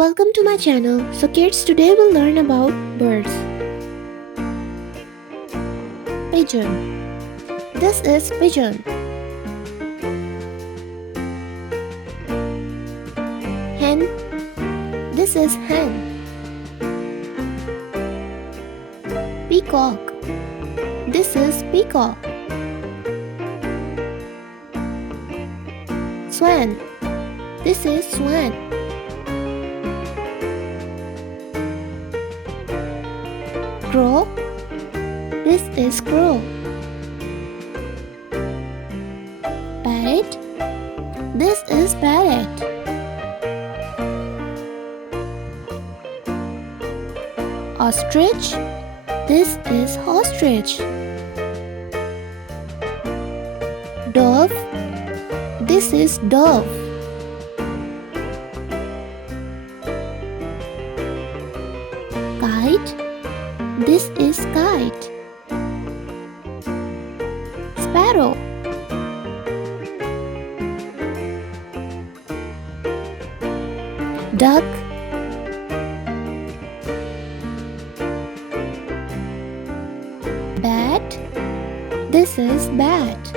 Welcome to my channel. So kids, today we'll learn about birds. Pigeon. This is pigeon. Hen. This is hen. Peacock. This is peacock. Swan. This is swan. Crow. This is crow. Parrot. This is parrot. Ostrich. This is ostrich. Dove. This is dove. Kite. This is kite. Sparrow. Duck. Bat. This is bat.